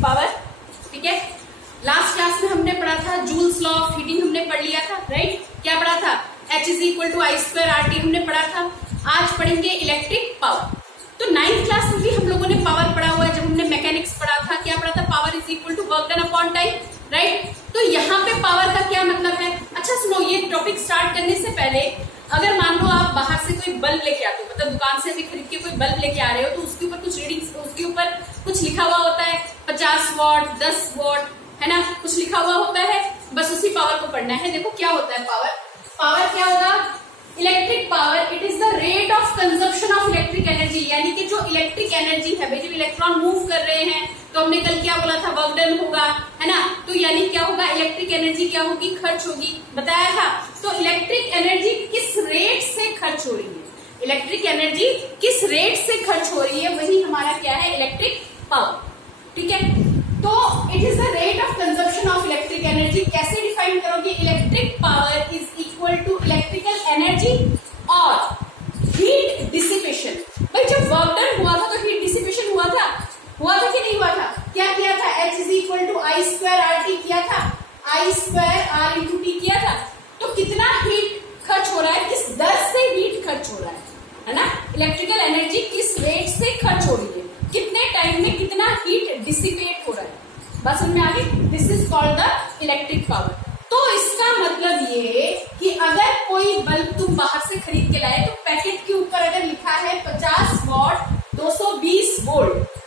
Electric power. ठीक है, last class में हमने पढ़ा था जूल्स लॉ ऑफ हीटिंग, हमने पढ़ लिया था, राइट। क्या पढ़ा था? H is equal to I²RT हमने पढ़ा था। आज पढ़ेंगे इलेक्ट्रिक पावर। तो 9th क्लास में भी हम लोगों ने पावर पढ़ा हुआ है, जब हमने मैकेनिक्स पढ़ा था। क्या पढ़ा था? Power is equal to work done upon time, right. तो यहाँ पे पावर का क्या मतलब है? अच्छा सुनो, ये टॉपिक स्टार्ट करने से पहले अगर मान लो आप बाहर से कोई बल्ब लेके आते हो, मतलब दुकान से भी खरीद के कोई बल्ब लेके आ रहे हो, तो उसके ऊपर कुछ रीडिंग्स, उसके ऊपर कुछ लिखा हुआ होता है, 50 वॉट, 10 वॉट, है ना, कुछ लिखा हुआ होता है। बस उसी पावर को पढ़ना है। देखो क्या होता है पावर। पावर क्या होगा? Electric power it is the rate of consumption of electric energy, यानी कि जो इलेक्ट्रिक एनर्जी है, जब इलेक्ट्रॉन मूव कर रहे हैं तो हमने कल क्या बोला था? वर्क डन होगा, है ना। तो यानी क्या होगा? इलेक्ट्रिक एनर्जी क्या होगी? खर्च होगी, बताया था। तो इलेक्ट्रिक एनर्जी किस रेट से खर्च हो रही है? इलेक्ट्रिक एनर्जी किस रेट से खर्च हो रही है, वही हमारा क्या है? Electric power. ठीक है, तो it is the rate of consumption of electric energy. कैसे डिफाइन करोगे? Electric power is equal to electrical energy और हीट डिसिपेशन। भाई जब वर्क डन हुआ था तो हीट डिसिपेशन हुआ था कि नहीं हुआ था? क्या किया था? H is equal to I²RT किया था, I²R×T किया था। तो कितना हीट खर्च हो रहा है, किस दर से हीट खर्च हो रहा है ना। इलेक्ट्रिकल एनर्जी किस रेट से खर्च हो रही है, कितने टाइम में कितना हीट डिसिपेट हो रहा है, बस समझ में आ गई। This is called the electric power. तो इसका मतलब ये कि अगर कोई बल्ब तुम बाहर से खरीद के लाए, तो पैकेट के ऊपर अगर लिखा है 50 वॉट 220 वोल्ट,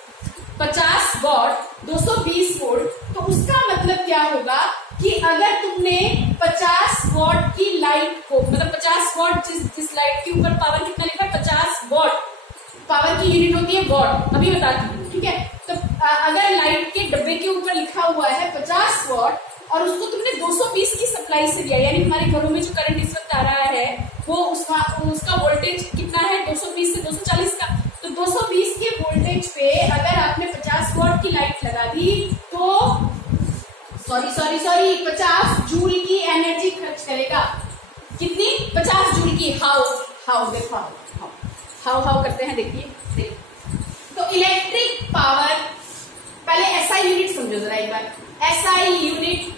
50 वॉट 220 वोल्ट, तो उसका मतलब क्या होगा कि अगर तुमने 50 वॉट की लाइट को, मतलब 50 वॉट जिस लाइट के ऊपर पावर कितना लिखा है? 50 वॉट, पावर की यूनिट होती है वॉट, अभी बताती हूँ। ठीक है, तो अगर लाइट के डब्बे के ऊपर लिखा हुआ है 50 वॉट और उसको तुमने 220 की सप्लाई से दिया, यानी हमारे घरों में जो करंट इस वक्त आ रहा है वो उसका वोल्टेज कितना है? 220 से 240 का। तो 220 के वोल्टेज पे अगर आपने 50 वॉट की लाइट लगा दी तो सॉरी 50 जूल की एनर्जी खर्च करेगा। कितनी? 50 जूल की। हाउ देखो, हाउ करते हैं, देखिए। तो इलेक्ट्रिक पावर, पहले एसआई यूनिट समझो जरा एक बार। एसआई यूनिट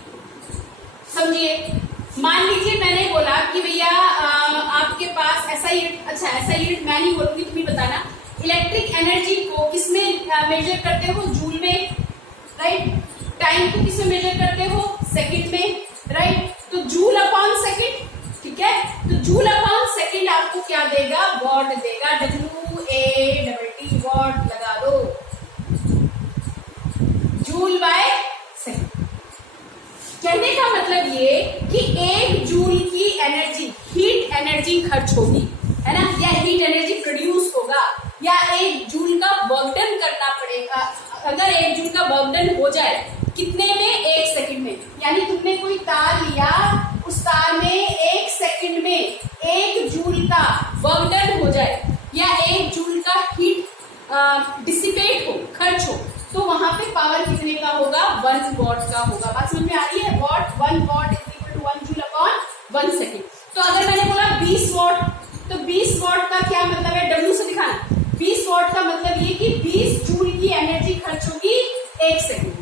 समझिए। मान लीजिए मैंने बोला कि भैया आपके पास एसआई यूनिट, अच्छा एसआई यूनिट मैं नहीं बोलूंगी, तुम ही बताना। इलेक्ट्रिक एनर्जी को किसमें मेजर करते हो? जूल में, राइट। टाइम को किसमें मेजर करते हो? सेकंड में, राइट। तो जूल अपॉन सेकंड, ठीक है। तो जूल अपॉन सेकंड आपको क्या देगा? वॉट देगा, WATT वॉट लगा दो, जूल बाय सेकंड। कहने का मतलब ये कि 1 जूल की एनर्जी, हीट एनर्जी खर्च होगी, है ना, या हीट एनर्जी प्रोड्यूस होगा, या 1 जूल का वर्क डन करना पड़ेगा। अगर 1 जूल का वर्क डन हो जाए कितने में? 1 सेकंड में। यानी तुमने कोई तार लिया, उस तार में 1 सेकंड में 1 जूल का वर्क डन हो जाए, या 1 जूल का हीट डिसिपेट हो, खर्च हो, तो वहां पे पावर कितने का होगा? 1 वॉट का होगा। बात समझ में आ रही है? Watt, 1 watt is equal to 1 joule upon 1 second. तो अगर मैंने बोला 20 वॉट, तो 20 वॉट का क्या मतलब है? W से दिखाना। 20 वॉट का मतलब ये कि 20 जूल की एनर्जी खर्च होगी 1 सेकंड।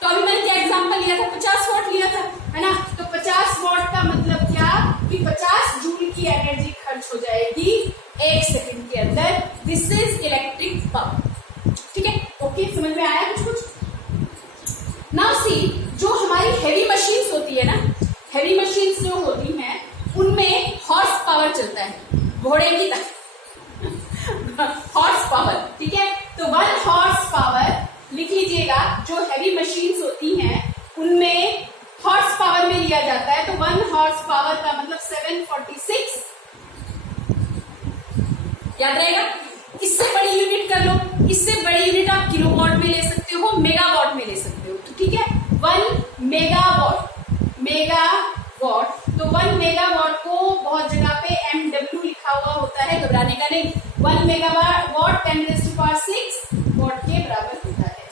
तो अभी मैंने क्या एग्जांपल लिया था? 50 वॉट लिया था, है ना। तो 50 वॉट का मतलब क्या कि 50 जूल की एनर्जी खर्च हो जाएगी 1 सेकंड के अंदर। This is electric power. ठीक है, ओके, समझ में आया कुछ? नाउ सी, जो हमारी हेवी मशीन्स होती है ना, हेवी मशीन्स जो होती हैं उनमें हॉर्स पावर चलता है, घोड़े की तरह हॉर्स पावर। ठीक है, तो 1 हॉर्स पावर लिख लीजिएगा। जो हैवी मशीन्स होती हैं उनमें हॉर्स पावर में लिया जाता है। तो 1 हॉर्स पावर का मतलब 746, याद रहेगा। इससे बड़ी यूनिट कर लो, इससे बड़ी यूनिट आप किलोवाट में ले सकते हो, मेगावाट में ले सकते हो। तो ठीक है, 1 मेगावाट, तो 1 मेगावाट को बहुत जगह पे MW लिखा हुआ होता है, घबराने का नहीं। 1 मेगावाट 10⁶ वॉट के बराबर होता है।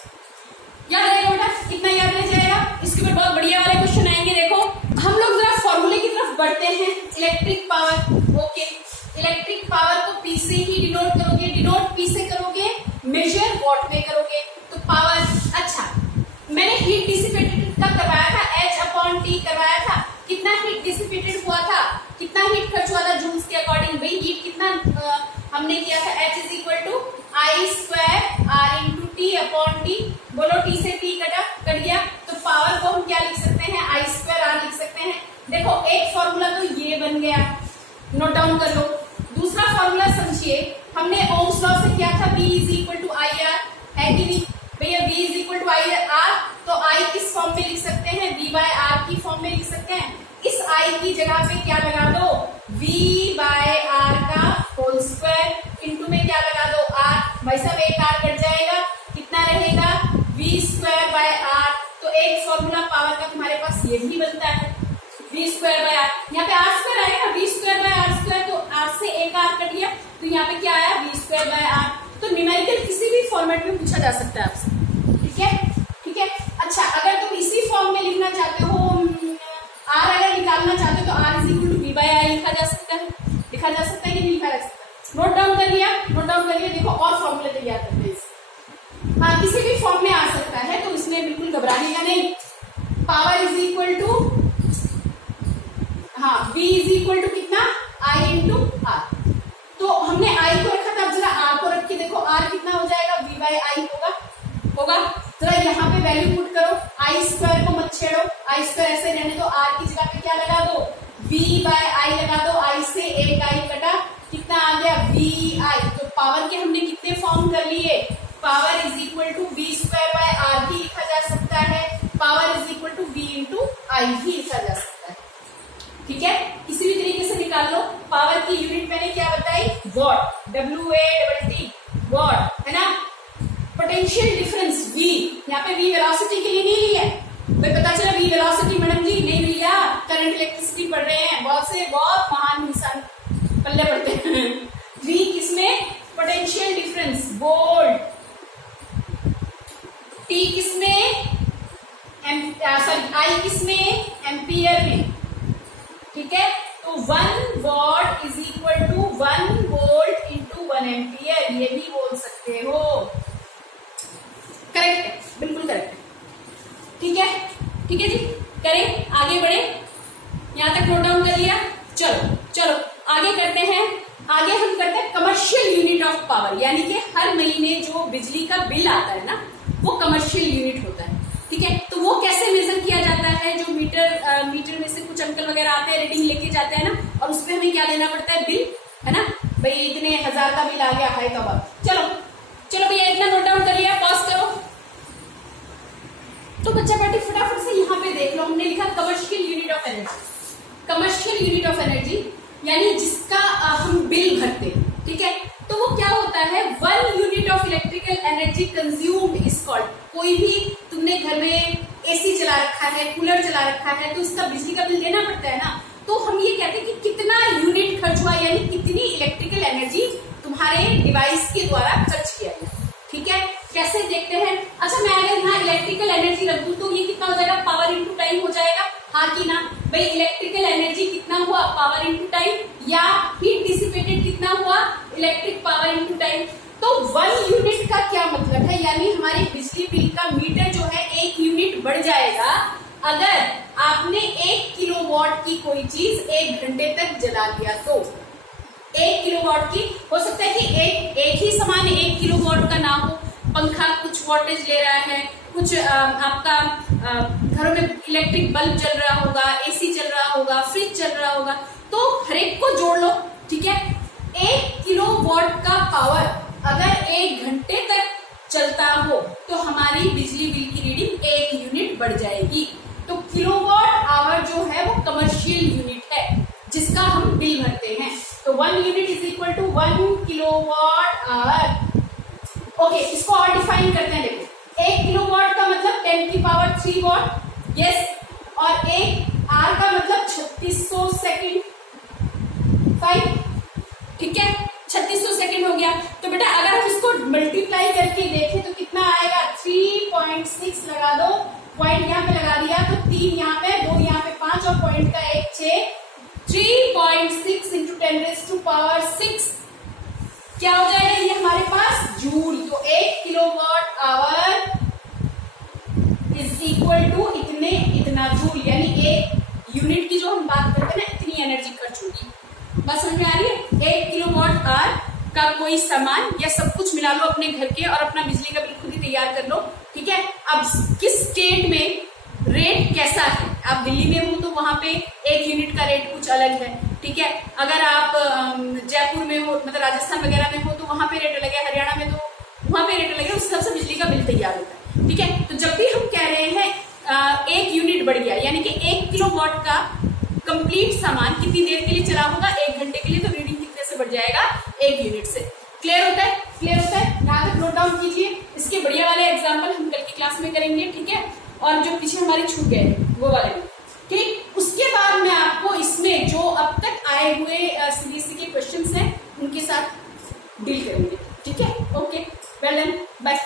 याद रहेगा बेटा? कितना याद रह जाएगा? इसके ऊपर बहुत बढ़िया वाले क्वेश्चन आएंगे। देखो हम लोग जरा फॉर्मूले की तरफ बढ़ते हैं। Electric power, okay, electric power को P से ही डिनोट करोगे, डिनोट P से करोगे, मेजर वॉट में करोगे। तो पावर, अच्छा हीट डिसिपेटेड कब करवाया था, H/T करवाया था। कितना हीट डिसिपेटेड हुआ था, कितना हीट खर्च हुआ था जूल्स के अकॉर्डिंग, भाई हीट कितना हमने किया था, H is equal to I square R into T/T। बोलो T से T कट गया, तो पावर को हम क्या लिख सकते हैं, I स्क्वायर R लिख सकते हैं। देखो एक फॉर्मूला तो ये बन गया, नोट डाउन कर लो। दूसरा फॉर्मूला समझिए, हमने ओम्स लॉ से किया था V is equal to IR, है कि नहीं भैया, V is equal to IR, तो I किस फॉर्म में लिख सकते हैं, V बाय R की फॉर्म में लिख सकते हैं। इस I की जगह पे क्या लगा दो, V बाय R का होल स्क्वायर इंटू में क्या लगा दो, R। भाई साहब एक R कट जाएगा, कितना रहेगा, V स्क्वायर बाय R। तो एक फॉर्मूला पावर का तुम्हारे पास ये भी बनता है, V स्क्वायर बाय R। यहाँ पे R स्क्वायर आएगा, V square by R square, तो R से एक R कट गया, तो यहाँ पे क्या आया, V स्क्वायर बाय R। तो न्यूमेरिकल किसी भी फॉर्मेट में पूछा जा सकता है आपसे, ठीक है, ठीक है। अच्छा, अगर तुम इसी फॉर्म में लिखना चाहते हो, R अगर निकालना चाहते हो तो R is equal to V by I लिखा जा सकता है, लिखा जा सकता है कि नहीं लिखा जा सकता। नोट डाउन कर लिया, नोट डाउन कर लिया। देखो और फॉर्मूले तैयार करते हैं, हाँ किसी भी फॉर्म में आ सकता है, तो इसमें बिल्कुल घबराने का नहीं। पावर इज इक्वल टू, हाँ V इज इक्वल टू कितना, I इंटू R। तो हमने I को रखा था, अब जरा R को रख के देखो, R कितना हो जाएगा, V बाय I होगा। जरा यहाँ पे वैल्यू पुट करो, I स्क्वायर को मत छेड़ो, I स्क्वायर ऐसे रहने दो, R की जगह पे क्या लगा दो, V बाय I लगा दो, I से एक I कटा, कितना आ गया, VI। तो पावर के हमने कितने फॉर्म कर लिए, power is equal to V square by R भी लिखा जा सकता है, power is equal to V into I भी लिखा जा सकता है, ठीक है। किसी भी तरीके से निकाल लो। पावर की यूनिट मैंने क्या बताई, वॉट, WATT, वॉट, है ना। पोटेंशियल डिफरेंस V, यहाँ पे V वेलोसिटी के लिए नहीं लिया है भाई, पता चला V वेलोसिटी मैडम जी नहीं भैया, करंट इलेक्ट्रिसिटी पढ़ रहे हैं, बहुत महान इंसान पल्ले पढ़ते हैं। V किसमें, पोटेंशियल डिफरेंस वोल्ट, T किसमें, I किसमें, एम्पियर में, ठीक है। तो 1 watt is equal to 1 volt into 1 ampere, ये भी बोल सकते हो, करेक्ट है, बिल्कुल करेक्ट है, ठीक है, ठीक है जी। करें, आगे बढ़े, यहां तक नोट डाउन कर लिया। चलो चलो आगे करते हैं, आगे हम करते हैं कमर्शियल यूनिट ऑफ पावर, यानी कि हर महीने जो बिजली का बिल आता है ना, वो कमर्शियल यूनिट होता है, ठीक है। तो वो कैसे मेजर किया जाता है, जो मीटर में से कुछ अंकल वगैरह आते हैं, रीडिंग लेके जाते हैं ना, और उसमें हमें क्या देना पड़ता है, बिल, है ना भाई, इतने 1000 का बिल आ गया, हाय तौबा। चलो चलो भैया इतना नोट डाउन कर लिया, पॉज करो। तो बच्चा बेटी फटाफट से यहाँ पे देख लो, हमने लिखा commercial unit of energy. Commercial unit of energy यानी जिसका हम बिल भरते हैं, ठीक है। तो वो क्या होता है, 1 unit of electrical energy consumed is called. कोई भी तुमने घर में एसी चला रखा है, कूलर चला रखा है, तो उसका बिजली का बिल देना पड़ता है ना। तो हम ये कहते हैं कि कितना यूनिट खर्च हुआ, यानी कितनी इलेक्ट्रिकल एनर्जी तुम्हारे डिवाइस के द्वारा खर्च किया गया, ठीक है। कैसे देखते हैं, अच्छा मैं अगर यहाँ इलेक्ट्रिकल एनर्जी रख दूं तो ये कितना हो जाएगा, पावर इंटू टाइम हो जाएगा, हाँ कि ना भाई। इलेक्ट्रिकल एनर्जी कितना हुआ, पावर इंटू टाइम, या हीट डिसिपेटेड कितना हुआ, इलेक्ट्रिक पावर इंटू टाइम। तो 1 यूनिट का क्या मतलब है, यानी हमारे बिजली बिल का मीटर जो है 1 यूनिट बढ़ जाएगा अगर आपने 1 किलोवाट की कोई चीज 1 घंटे तक जला दिया। तो 1 किलोवाट की, हो सकता है कि एक ही सामान 1 किलोवाट का ना हो, पंखा कुछ वोल्टेज ले रहा है, कुछ आपका घरों में इलेक्ट्रिक बल्ब चल रहा होगा, एसी चल रहा होगा, फ्रिज चल रहा होगा, तो हर एक को जोड़ लो, ठीक है। 1 किलोवाट का पावर अगर 1 घंटे तक चलता हो तो हमारी बिजली बिल की रीडिंग 1 यूनिट बढ़ जाएगी। तो किलोवाट आवर जो है वो कमर्शियल यूनिट है जिसका हम बिल भरते हैं। तो 1 unit is equal to 1 kilowatt hour. Okay, इसको और डिफाइन करते हैं। देखो 1 किलोवाट का मतलब 10 की पावर 3 वॉट, यस, और 1 आर का मतलब 3600 सेकेंड, 5, ठीक है, 3600 सेकेंड हो गया। तो बेटा अगर हम इसको मल्टीप्लाई करके देखें तो कितना आएगा, 3.6 लगा दो, पॉइंट यहाँ पे लगा दिया तो 3 यहाँ पे, 2 यहाँ पे, 5 और पॉइंट का 1 6, 3.6 इंटू 10⁻⁶ क्या हो जाएगा ये हमारे पास, जूल। तो 1 kilowatt hour is equal to इतने इतना जूल, यानी एक यूनिट की जो हम बात करते हैं ना, इतनी एनर्जी खर्च होगी। बस समझ में आ रही है? 1 किलोवाट आवर का कोई सामान या सब कुछ मिला लो अपने घर के और अपना बिजली का बिल खुद ही तैयार कर लो, ठीक है। अब किस स्टेट में रेट कैसा है, आप दिल्ली में हो तो वहां पे 1 यूनिट का रेट कुछ अलग है, ठीक है। अगर आप जयपुर में हो, मतलब राजस्थान वगैरह में हो तो वहां पे रेट अलग है, हरियाणा में तो वहां पे रेट अलग है, उस हिसाब से बिजली का बिल तैयार होता है, ठीक है। तो जब भी हम कह रहे हैं 1 यूनिट बढ़ गया, यानी कि 1 किलोवाट का कंप्लीट सामान कितनी देर के लिए चला होगा, 1 घंटे के लिए, तो रीडिंग कितने से बढ़ जाएगा, 1 यूनिट से। क्लियर होता है? क्लियर होता है? यहाँ तक नोट डाउन कीजिए। इसके बढ़िया वाले एग्जाम्पल हम कल की क्लास में करेंगे, ठीक है। और जो पीछे हमारे छूट गए वो वाले भी, ठीक। उसके बाद में आपको इसमें जो अब तक आए हुए सीबीएसई के क्वेश्चंस हैं उनके साथ डील करेंगे, ठीक है। Okay, well done, bye.